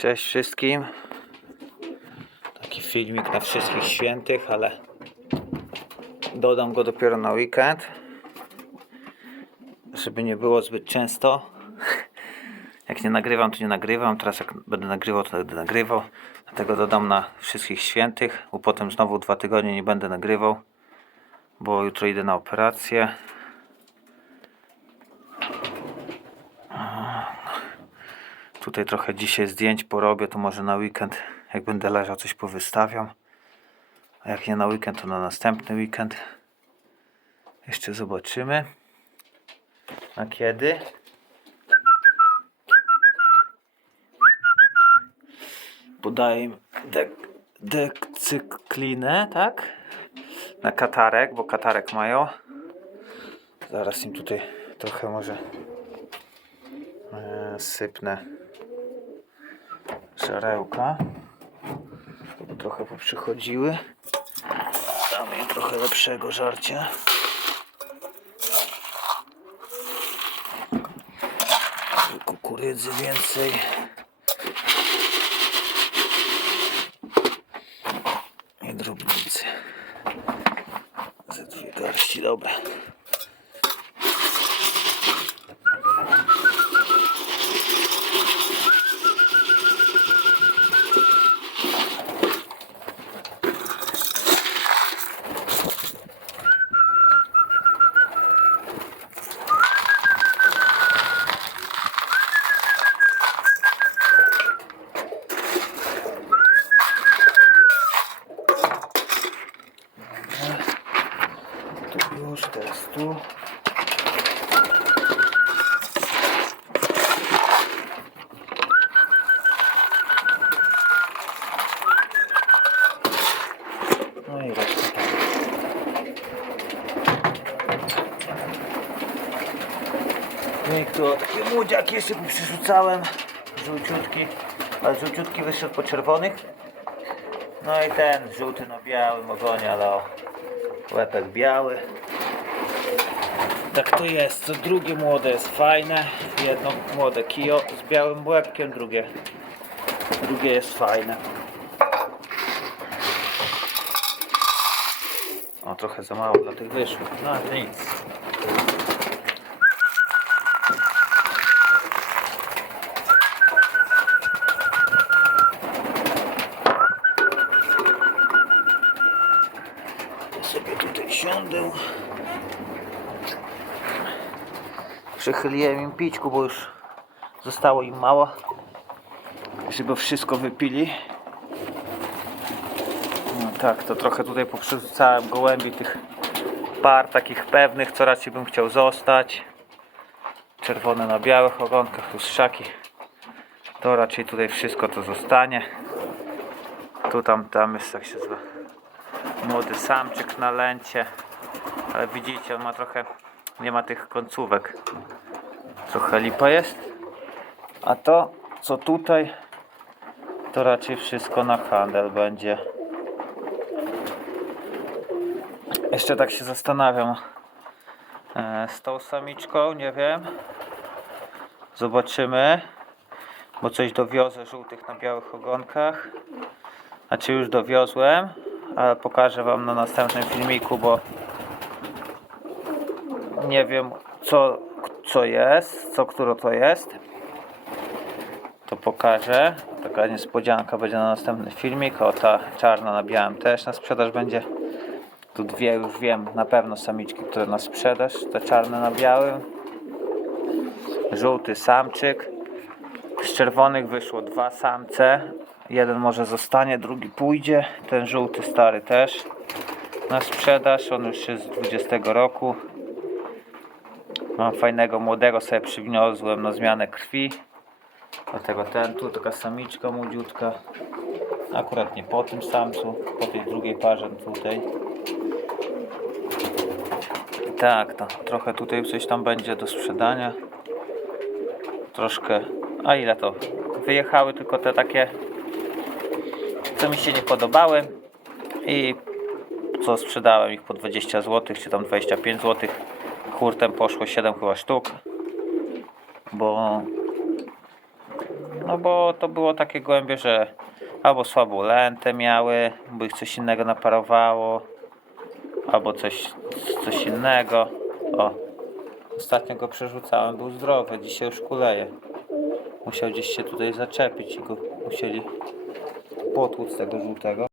Cześć wszystkim. Taki filmik na wszystkich świętych, ale dodam go dopiero na weekend. Żeby nie było zbyt często. Jak nie nagrywam, to nie nagrywam. Teraz jak będę nagrywał, to będę nagrywał. Dlatego dodam na wszystkich świętych, bo potem znowu dwa tygodnie nie będę nagrywał, bo jutro idę na operację. Tutaj trochę dzisiaj zdjęć porobię, to może na weekend, jak będę leżał, coś powystawiam. A jak nie na weekend, to na następny weekend. Jeszcze zobaczymy. A kiedy? Podaję im tak? Na katarek, bo katarek mają. Zaraz im tutaj trochę może e, sypnę żarełka. Żeby trochę poprzychodziły. Damy im trochę lepszego żarcia. Kukurydzy więcej. I drobnicy. Ze dwie garści, dobra. Tu już, teraz tu. No i reszta tam. No i tu takie młodziaki jeszcze przerzucałem. Żółciutki. Ale żółciutki wyszedł po czerwonych. No i ten żółty na białym ogonie, ale o, łepek biały. Tak to jest. Drugie młode jest fajne. Jedno młode kio z białym łebkiem, drugie, drugie jest fajne. O, trochę za mało dla tych wyszło. No ale nic. Ja sobie tutaj siądę. Przechyliłem im pićku, bo już zostało im mało. Żeby wszystko wypili. No tak, to trochę tutaj poprzerzucałem gołębi tych par takich pewnych, co raczej bym chciał zostać. Czerwone na białych ogonkach, tu szaki. To raczej tutaj wszystko to zostanie. Tu tam, tam jest jak się zwa młody samczyk na lęcie ale widzicie on ma trochę nie ma tych końcówek. Trochę lipa jest? A to co tutaj to raczej wszystko na handel będzie. Jeszcze tak się zastanawiam. E, z tą samiczką nie wiem. Zobaczymy bo coś dowiozę żółtych na białych ogonkach. A czy już dowiozłem ale pokażę wam na następnym filmiku, bo nie wiem co, co jest, co które to jest. To pokażę. Taka niespodzianka będzie na następny filmik. O ta czarna na białym też na sprzedaż będzie. Tu dwie już wiem na pewno samiczki, które na sprzedaż. Te czarne na białym. Żółty samczyk. Z czerwonych wyszło dwa samce. Jeden może zostanie, drugi pójdzie. Ten żółty stary też na sprzedaż. On już jest z 20 roku. Mam fajnego młodego sobie przywiozłem na zmianę krwi. Dlatego ten tu taka samiczka młodziutka. Akurat nie po tym samcu, po tej drugiej parze tutaj. Tak, to trochę tutaj coś tam będzie do sprzedania. Troszkę. A ile to? Wyjechały tylko te takie co mi się nie podobały i co sprzedałem ich po 20 zł, czy tam 25 zł. Hurtem poszło 7 chyba sztuk, bo No bo to było takie gołębie, że albo słabą lentę miały, bo ich coś innego naparowało, albo coś, coś innego. O, ostatnio go przerzucałem, był zdrowy, dzisiaj już kuleje. Musiał gdzieś się tutaj zaczepić i go musieli potłuc tego żółtego.